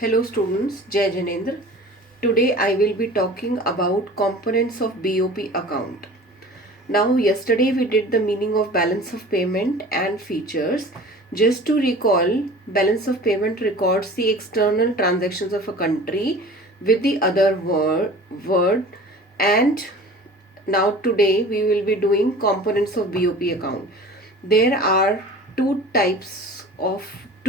Hello students, Jai Janendra. Today I will be talking about components of BOP account. Now yesterday we did the meaning of balance of payment and features. Just to recall, balance of payment records the external transactions of a country with the other word and now today we will be doing components of BOP account. There are two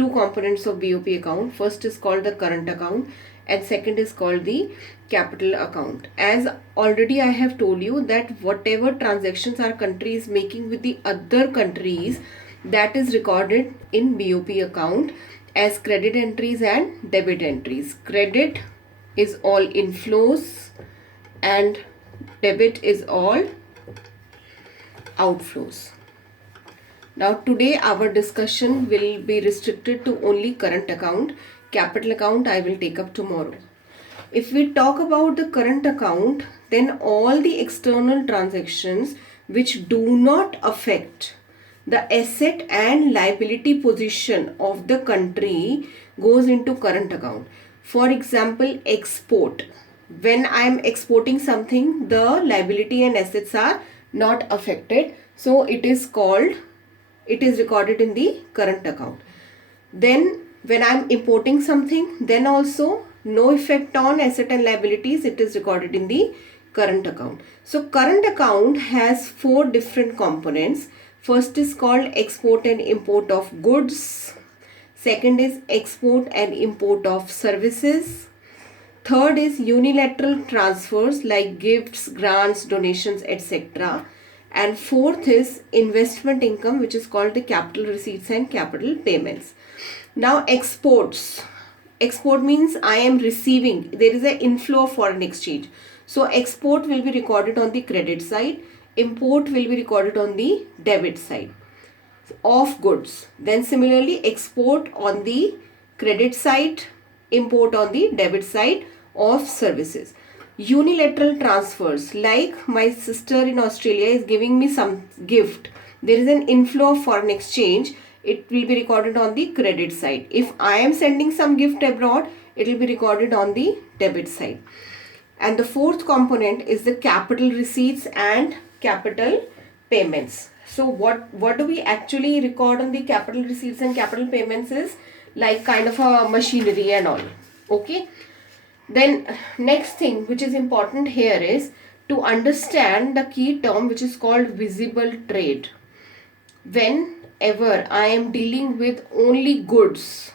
components of BOP account. First is called the current account and second is called the capital account. As already I have told you that whatever transactions our country is making with the other countries, that is recorded in BOP account as credit entries and debit entries. Credit is all inflows and debit is all outflows. Now today our discussion will be restricted to only current account. Capital account I will take up tomorrow. If we talk about the current account, then all the external transactions which do not affect the asset and liability position of the country goes into current account. For example, export. When I am exporting something, the liability and assets are not affected. So it is recorded in the current account. Then when I am importing something, then also no effect on asset and liabilities, it is recorded in the current account. So current account has four different components. First is called export and import of goods. Second is export and import of services. Third is unilateral transfers like gifts, grants, donations, etc. And fourth is investment income, which is called the capital receipts and capital payments. Now exports. Export means I am receiving. There is an inflow of foreign exchange. So export will be recorded on the credit side. Import will be recorded on the debit side of goods. Then similarly export on the credit side, import on the debit side of services. Unilateral transfers, like my sister in Australia is giving me some gift. There is an inflow of foreign exchange. It will be recorded on the credit side. If I am sending some gift abroad, it will be recorded on the debit side. And the fourth component is the capital receipts and capital payments. So what do we actually record on the capital receipts and capital payments is like kind of a machinery and all. Okay. Then next thing which is important here is to understand the key term which is called visible trade. Whenever I am dealing with only goods,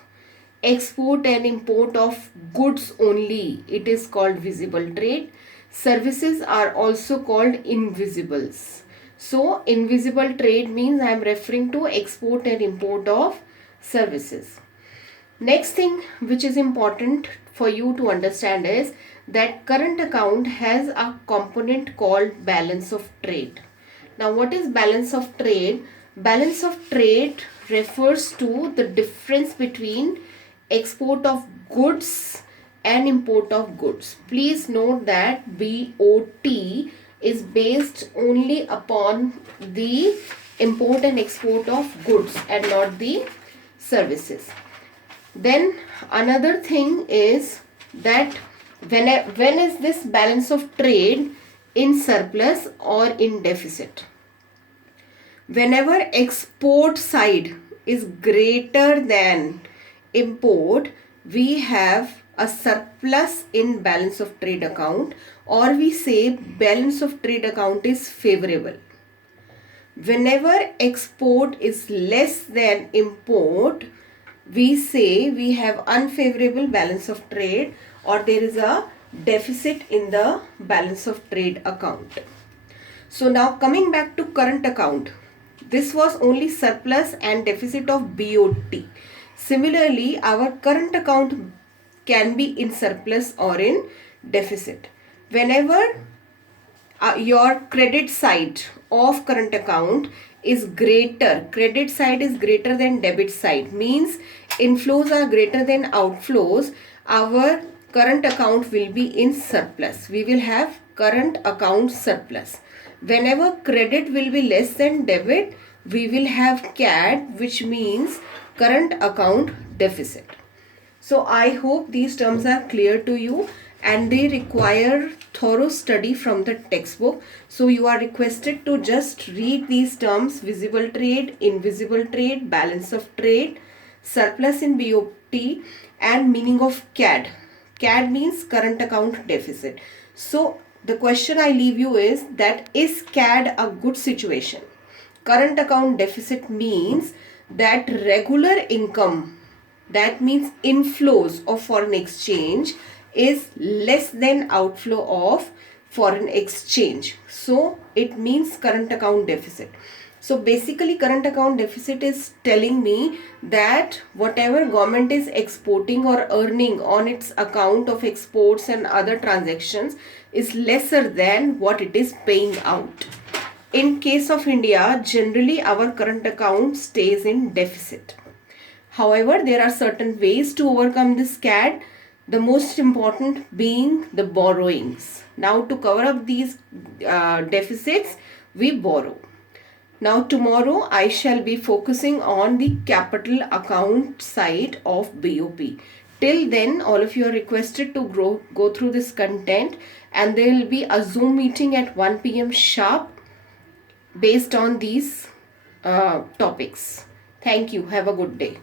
export and import of goods only, it is called visible trade. Services are also called invisibles. So invisible trade means I am referring to export and import of services. Next thing which is important for you to understand is that current account has a component called balance of trade. Now what is balance of trade? Balance of trade refers to the difference between export of goods and import of goods. Please note that BOT is based only upon the import and export of goods and not the services. Then another thing is that when is this balance of trade in surplus or in deficit? Whenever export side is greater than import, we have a surplus in balance of trade account, or we say balance of trade account is favorable. Whenever export is less than import, we say we have unfavorable balance of trade, or there is a deficit in the balance of trade account. So now coming back to current account, this was only surplus and deficit of BOT. Similarly, our current account can be in surplus or in deficit. Whenever your credit side of current account is greater, credit side is greater than debit side, means inflows are greater than outflows, our current account will be in surplus. We will have current account surplus. Whenever credit will be less than debit, we will have CAD, which means current account deficit. So I hope these terms are clear to you and they require thorough study from the textbook. So you are requested to just read these terms: visible trade, invisible trade, balance of trade, surplus in BOP, and meaning of CAD. CAD means current account deficit. So the question I leave you is that, is CAD a good situation? Current account deficit means that regular income, that means inflows of foreign exchange, is less than outflow of foreign exchange. So it means current account deficit. So basically current account deficit is telling me that whatever government is exporting or earning on its account of exports and other transactions is lesser than what it is paying out. In case of India, generally our current account stays in deficit. However, there are certain ways to overcome this CAD, the most important being the borrowings. Now, to cover up these deficits, we borrow. Now, tomorrow I shall be focusing on the capital account side of BOP. Till then, all of you are requested to go through this content, and there will be a Zoom meeting at 1 p.m. sharp based on these topics. Thank you. Have a good day.